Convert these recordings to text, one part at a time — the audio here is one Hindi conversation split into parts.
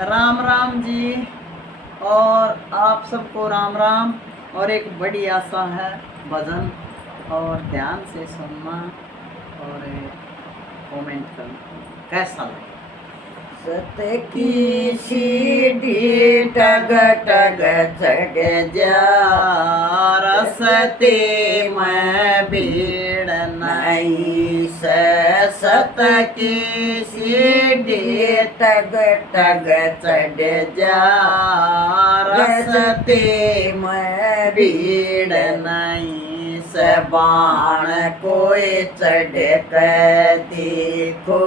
राम राम जी। और आप सबको राम राम। और एक बड़ी आशा है भजन और ध्यान से सुनना और कमेंट करना कैसा लगे। सत की सीढ़ी टग टग चढ़ जा रसते में भीड़ नहीं सत की सीढ़ी टग टग चढ़ जा रसते में भीड़ नहीं बाण कोई चढ़ कर देखो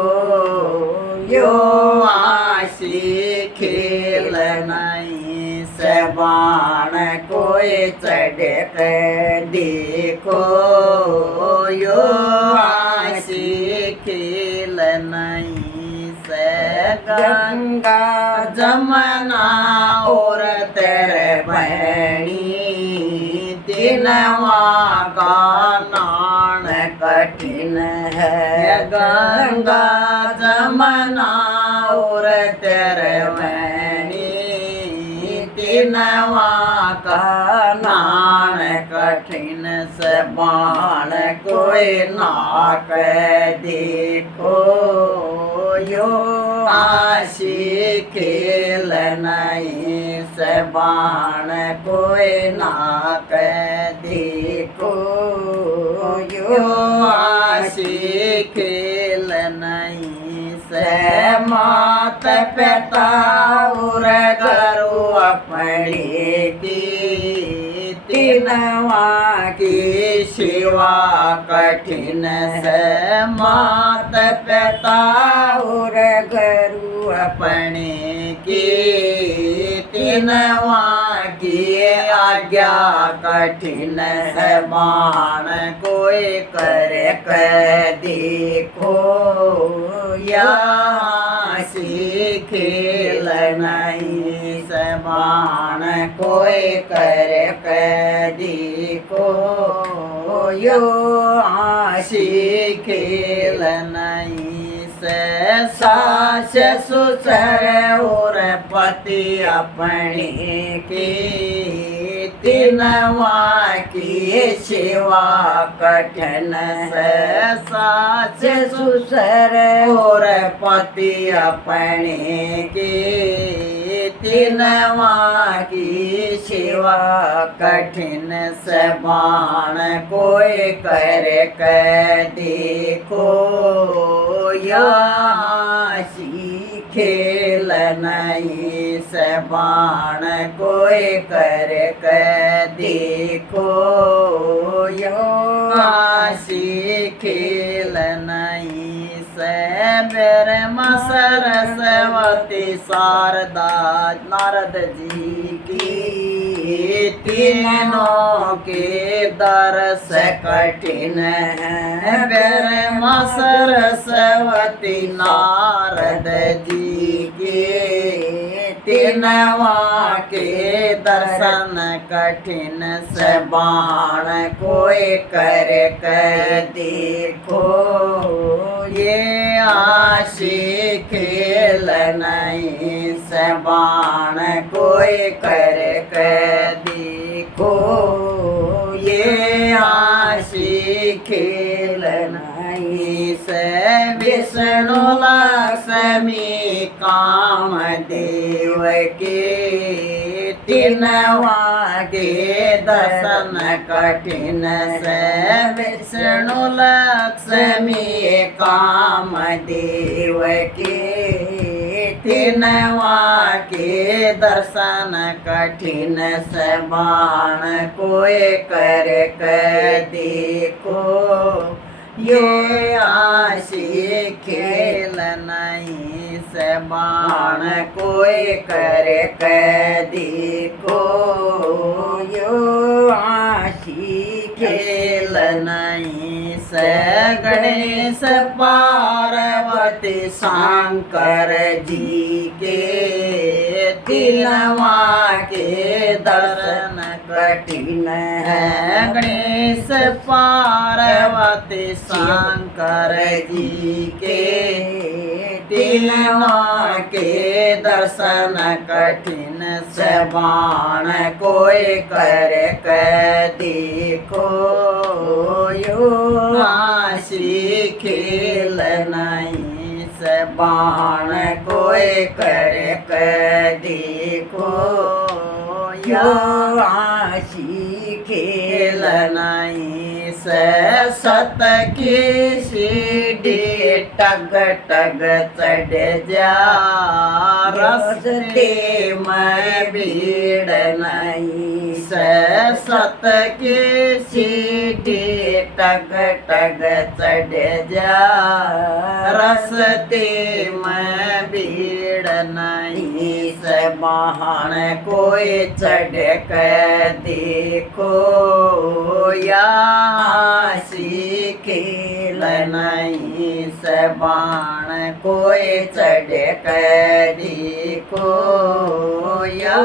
यो आशी खेल नहीं बाण कोई चढ़ कर देखो यो आशी खेल नहीं गंगा जमुना और तेरे बहनी दिनवा का नान कठिन है गंगा जमुना और तेरे बहनी दिनवा का नान कठिन से बाण कोई नाक देखो यो आशी खेल नहीं से बाण कोई नाक देखो यो आशी खेल नहीं से मात पिता और करो अपने की तीनवा की शिवा कठिन से मात पिता और गुरु अपने की तीनवा की आज्ञा कठिन है बाण कोई करे कर देखो यहाँ सी खेल नहीं से बाण कोई करे कर देखो यो आशी खेल नहीं से सास ससुर और पति अपने की तीनवा की सेवा कठिन से सास ससुर और पति अपने की तीनवा की सेवा कठिन से बाण कोई करे कर देखो यासी खेल नहीं से बाण कोई करे कर देखो यासी खेल नहीं से ब्रह्म सरस्वती शारदा नारद जी की तीनों के दर्श कठिन है ब्रह्म सरस्वती नारद जी के तीनवा के दर्शन कठिन से बाण कोई कर देखो ये आशी खेल नहीं से बाण कोई कर देखो ये आशी खेल नहीं से विष्णु लक्ष्मी काम देव के तीनवा के दर्शन कठिन से विष्णु लक्ष्मी काम देव के तीनवा के दर्शन कठिन से बाण कोई कर देखो ये आशी खेल नहीं से बाण कोई कर देखो यो आशी खेल नहीं से गणेश पार्वती शंकर जी के तीनवा के दर्शन कठिन है गणेश पार्वती शंकर जी के तीनों के दर्शन कठिन से बाण कोई कर देखो यो हासी खेल नहीं से बाण कोई कर देखो यो हासी खेल नहीं से सत की सीढ़ी टग टग चढ़ जा रस्ते में भीड़ नहीं से सत की सीढ़ी टग टग चढ़ जा रस्ते में भीड़ नहीं से महान कोई चढ़ कर देखो या खेल नहीं से बाण कोई चढ़ कर देखो या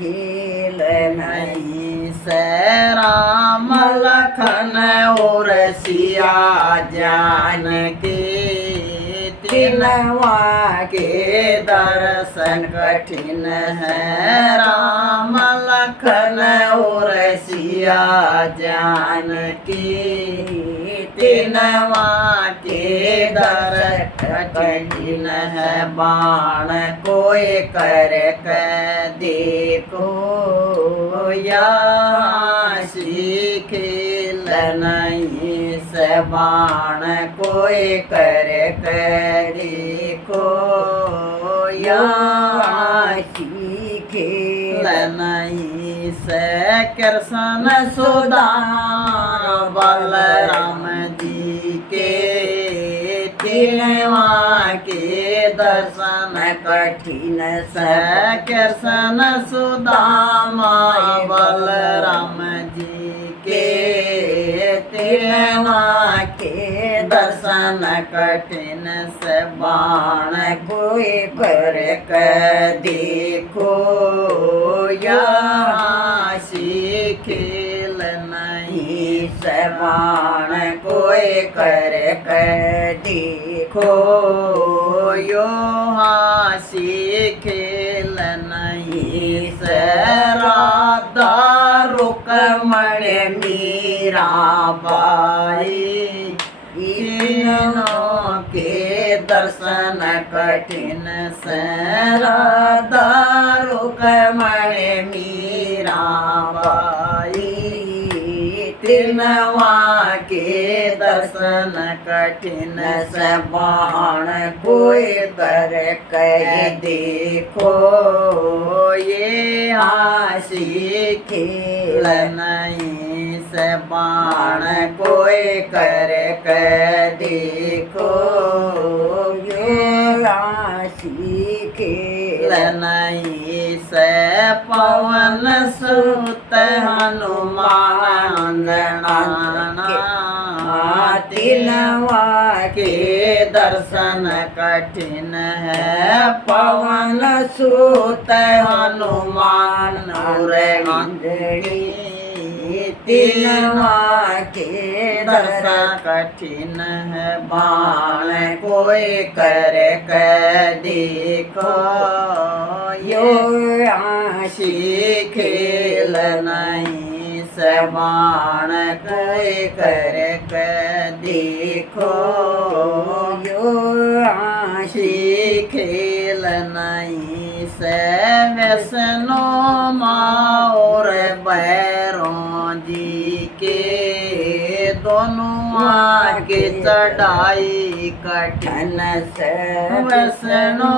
खेल नहीं से राम लखन और सिया जानकी तीनवा के दर्शन कठिन है राम लखन और सिया जानकी तीनवा के दर्शन कठिन है बाण कोई कर देखो या खेल नहीं से बाण कोई कर देखो या खेल नहीं से कृष्ण सुदामा बलराम जी के तीनवा के दर्शन कठिन से कृष्ण सुदामा बलराम जी के तीनवा के दर्शन कठिन से बाण कोई कर देखो या खेल नहीं से बाण कोई कर देखो यो हासी खेल नहीं से राधा रुक्मण मीरा बाई तीनों के दर्शन कठिन से राधा रुक्मण मीरा बाई तीनवा के दर्शन कठिन से बाण कोई कर देखो ये हासी खेल नहीं से बाण कोई कर देखो ये हासी खेल नहीं से पवन सुत हनुमान तीनवा के दर्शन कठिन है पवन सुत हनुमान और अंजनी तीनवा के दर्शन कठिन है बाण कोई कर देखो यो खेल नहीं से बाण कोई कर देखो यो खेल नहीं से वैष्णो और भैरों जी के दोनों के चढ़ाई कठिन से वैष्णो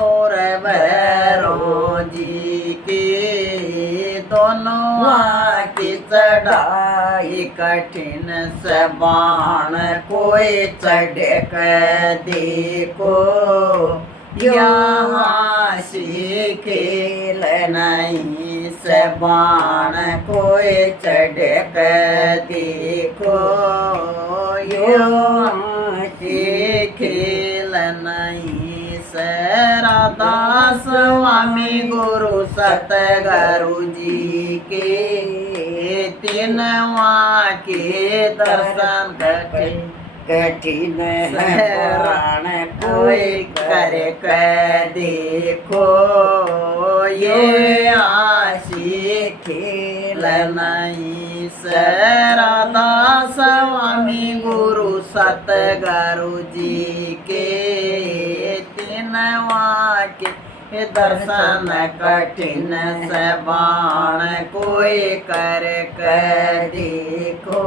और भैरों जी के दोनों की चढ़ाई कठिन से बाण कोई चढ़ देखो यहाँ खेल नहीं से बाण कोई चढ़ देखो यहाँ खेल नहीं से राधा स्वामी गुरु सतगुरु जी के तीनवा के दर्शन कठिन है सहरण पुराण कोई कर देखो, ये आशी खेल नहीं से। राधा स्वामी गुरु सतगुरु जी के तीन वाक्य दर्शन कठिन से बाण कोई कर देखो,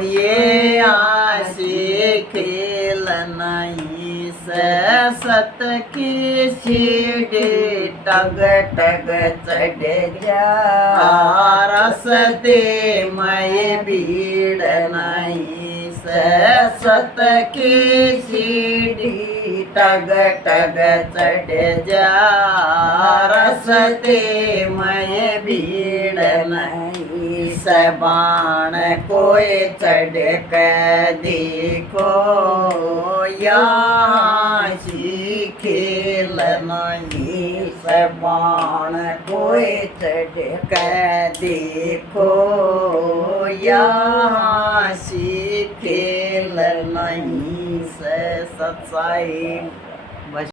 ये आशी खेल नहीं से। सत की सीढ़ी टग टग चढ़ जा, रसते मैं भीड़ नहीं से। सत की सीढ़ी टग टग चढ़ जा, रसते मैं भीड़ नहीं से। बाण कोई चढ़ के देखो, यहाँ सी खेल नहीं से। बाण कोई चढ़ के देखो, यहाँ सी खेल नहीं से। सत्साई